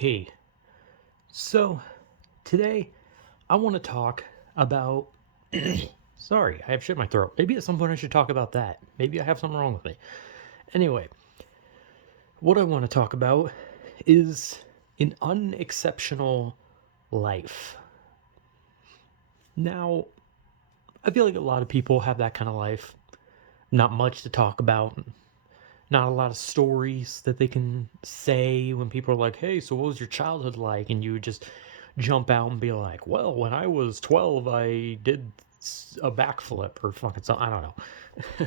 Hey, so today I want to talk about. Sorry, I have shit in my throat. Maybe at some point I should talk about that. Maybe I have something wrong with me. Anyway, what I want to talk about is an unexceptional life. Now, I feel like a lot of people have that kind of life. Not much to talk about, not a lot of stories that they can say when people are like, "Hey, so what was your childhood like?" And you would just jump out and be like, "Well, when I was 12, I did a backflip or fucking something. I don't know."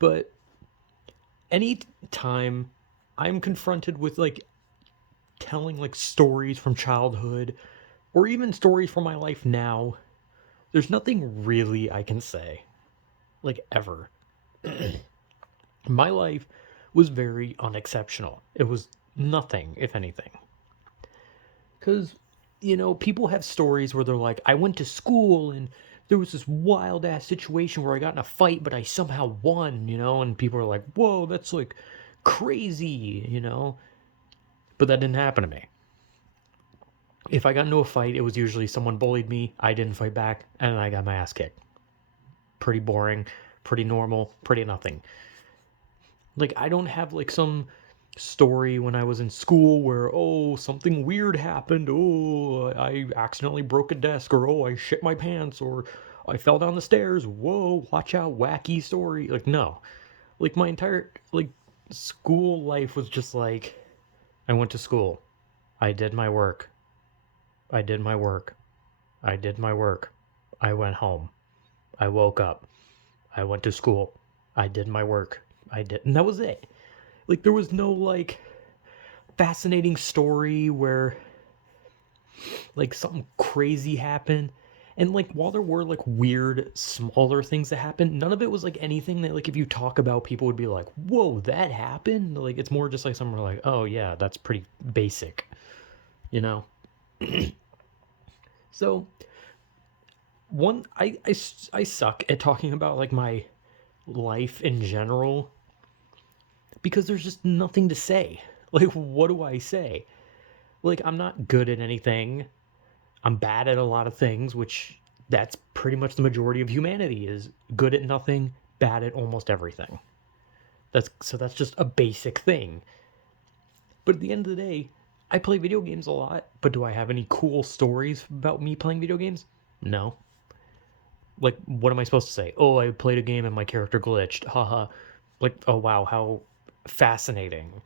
But any time I'm confronted with like telling like stories from childhood or even stories from my life now, there's nothing really I can say, like ever. My life was very unexceptional. It was nothing, if anything. Because, people have stories where they're like, I went to school and there was this wild ass situation where I got in a fight, but I somehow won, and people are like, whoa, that's like crazy. But that didn't happen to me. If I got into a fight, it was usually someone bullied me, I didn't fight back, and I got my ass kicked. Pretty boring, pretty normal, pretty nothing. Like, I don't have like some story when I was in school where, oh, something weird happened. Oh, I accidentally broke a desk, or oh, I shit my pants, or I fell down the stairs. Whoa, watch out, wacky story. Like, no. Like, my entire, like, school life was just like, I went to school. I did my work. I did my work. I did my work. I went home. I woke up. I went to school. I did my work. I did, and that was it. Like, there was no, like, fascinating story where like something crazy happened. And like while there were like weird smaller things that happened, none of it was like anything that like if you talk about people would be like, whoa, that happened. Like it's more just like somewhere like, oh yeah, that's pretty basic, you know. So one I suck at talking about like my life in general because there's just nothing to say. Like what do I say? Like I'm not good at anything. I'm bad at a lot of things, which that's pretty much the majority of humanity is good at nothing, bad at almost everything. That's just a basic thing. But at the end of the day, I play video games a lot, but do I have any cool stories about me playing video games? No. Like what am I supposed to say? Oh, I played a game and my character glitched. Haha. Like oh wow, how fascinating.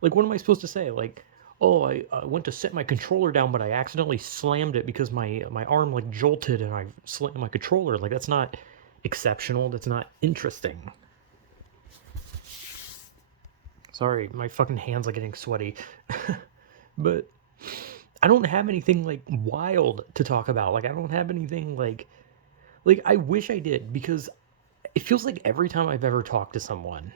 Like, what am I supposed to say? Like, oh, I went to set my controller down, but I accidentally slammed it because my arm like jolted and I slammed my controller. Like, that's not exceptional. That's not interesting. Sorry, my fucking hands are getting sweaty. But I don't have anything like wild to talk about. Like, I don't have anything like I wish I did because it feels like every time I've ever talked to someone,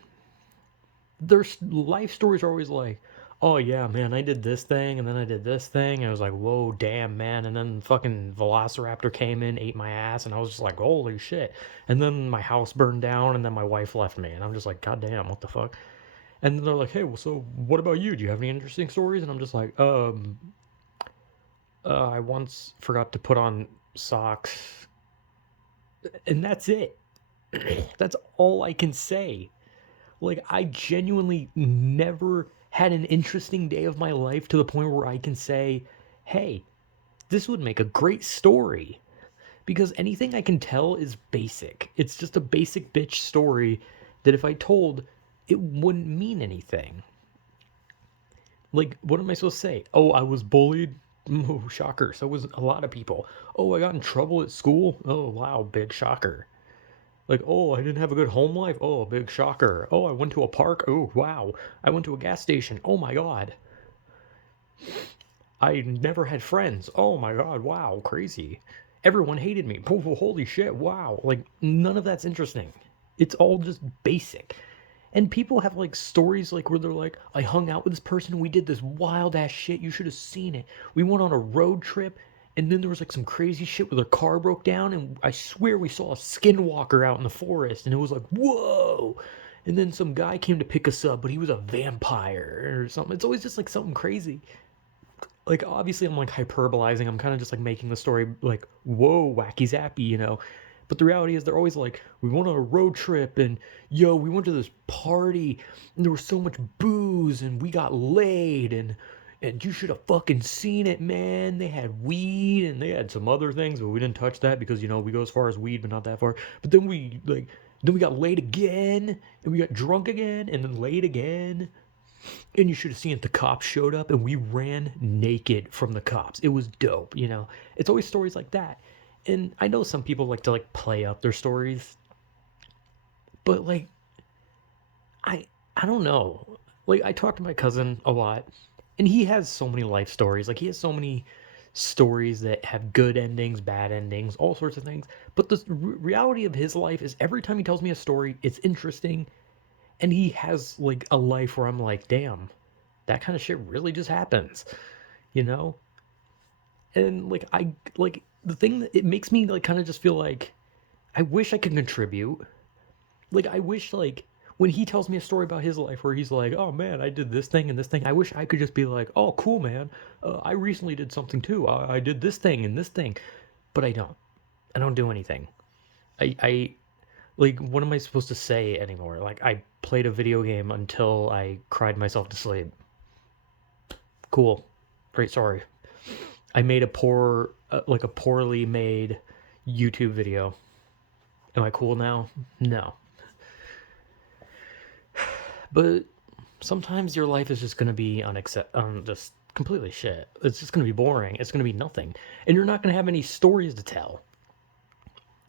their life stories are always like, oh yeah, man, I did this thing and then I did this thing. And I was like, whoa, damn, man. And then fucking Velociraptor came in, ate my ass, and I was just like, holy shit. And then my house burned down, and then my wife left me, and I'm just like, god damn, what the fuck? And then they're like, hey, well, so what about you? Do you have any interesting stories? And I'm just like, I once forgot to put on socks, and that's it. That's all I can say. Like, I genuinely never had an interesting day of my life to the point where I can say, hey, this would make a great story. Because anything I can tell is basic. It's just a basic bitch story that if I told, it wouldn't mean anything. Like, what am I supposed to say? Oh, I was bullied? Oh, shocker. So was a lot of people. Oh, I got in trouble at school? Oh, wow, big shocker. Like, oh, I didn't have a good home life. Oh, big shocker. Oh, I went to a park. Oh, wow. I went to a gas station. Oh my god. I never had friends. Oh my god. Wow, crazy. Everyone hated me. Oh, holy shit. Wow. Like, none of that's interesting. It's all just basic. And people have like stories like where they're like, I hung out with this person, we did this wild ass shit, you should have seen it. We went on a road trip, and then there was like some crazy shit where their car broke down, and I swear we saw a skinwalker out in the forest, and it was like, whoa. And then some guy came to pick us up, but he was a vampire or something. It's always just like something crazy. Like obviously I'm like hyperbolizing. I'm kind of just like making the story like whoa wacky zappy, you know. But the reality is they're always like we went on a road trip and yo we went to this party and there was so much booze and we got laid and you should have fucking seen it, man. They had weed and they had some other things, but we didn't touch that because you know we go as far as weed, but not that far. But then we got laid again and we got drunk again and then laid again. And you should have seen it. The cops showed up and we ran naked from the cops. It was dope, you know. It's always stories like that. And I know some people like to like play up their stories, but like I I don't know. Like I talk to my cousin a lot and he has so many life stories. Like he has so many stories that have good endings, bad endings, all sorts of things. But the reality of his life is every time he tells me a story, it's interesting and he has like a life where I'm like, damn, that kind of shit really just happens, you know? And like I like the thing that it makes me like kind of just feel like I wish I could contribute. Like I wish like when he tells me a story about his life where he's like, "Oh man, I did this thing and this thing." I wish I could just be like, "Oh, cool, man. I recently did something too. I did this thing and this thing." But I don't. I don't do anything. I like what am I supposed to say anymore? Like I played a video game until I cried myself to sleep. Cool. Great story. I made a like a poorly made YouTube video. Am I cool now? No. But sometimes your life is just gonna be just completely shit. It's just gonna be boring. It's gonna be nothing, and you're not gonna have any stories to tell.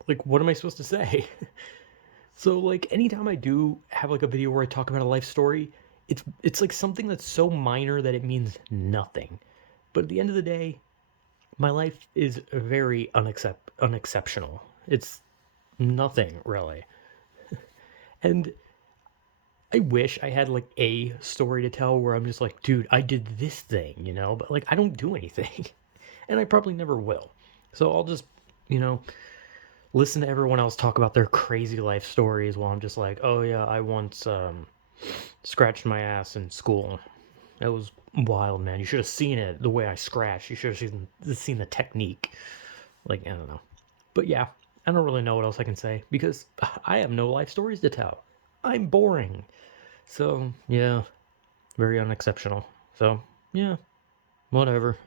Like, what am I supposed to say? So, like, anytime I do have like a video where I talk about a life story, it's like something that's so minor that it means nothing. But at the end of the day, my life is very unexceptional. It's nothing really. And I wish I had like a story to tell where I'm just like, dude, I did this thing, you know, but like I don't do anything. And I probably never will. So I'll just, you know, listen to everyone else talk about their crazy life stories while I'm just like, oh yeah, I once scratched my ass in school. It was wild, man. You should have seen it the way I scratched. You should have seen the technique. Like, I don't know. But yeah, I don't really know what else I can say because I have no life stories to tell. I'm boring. So, yeah, very unexceptional. So, yeah, whatever.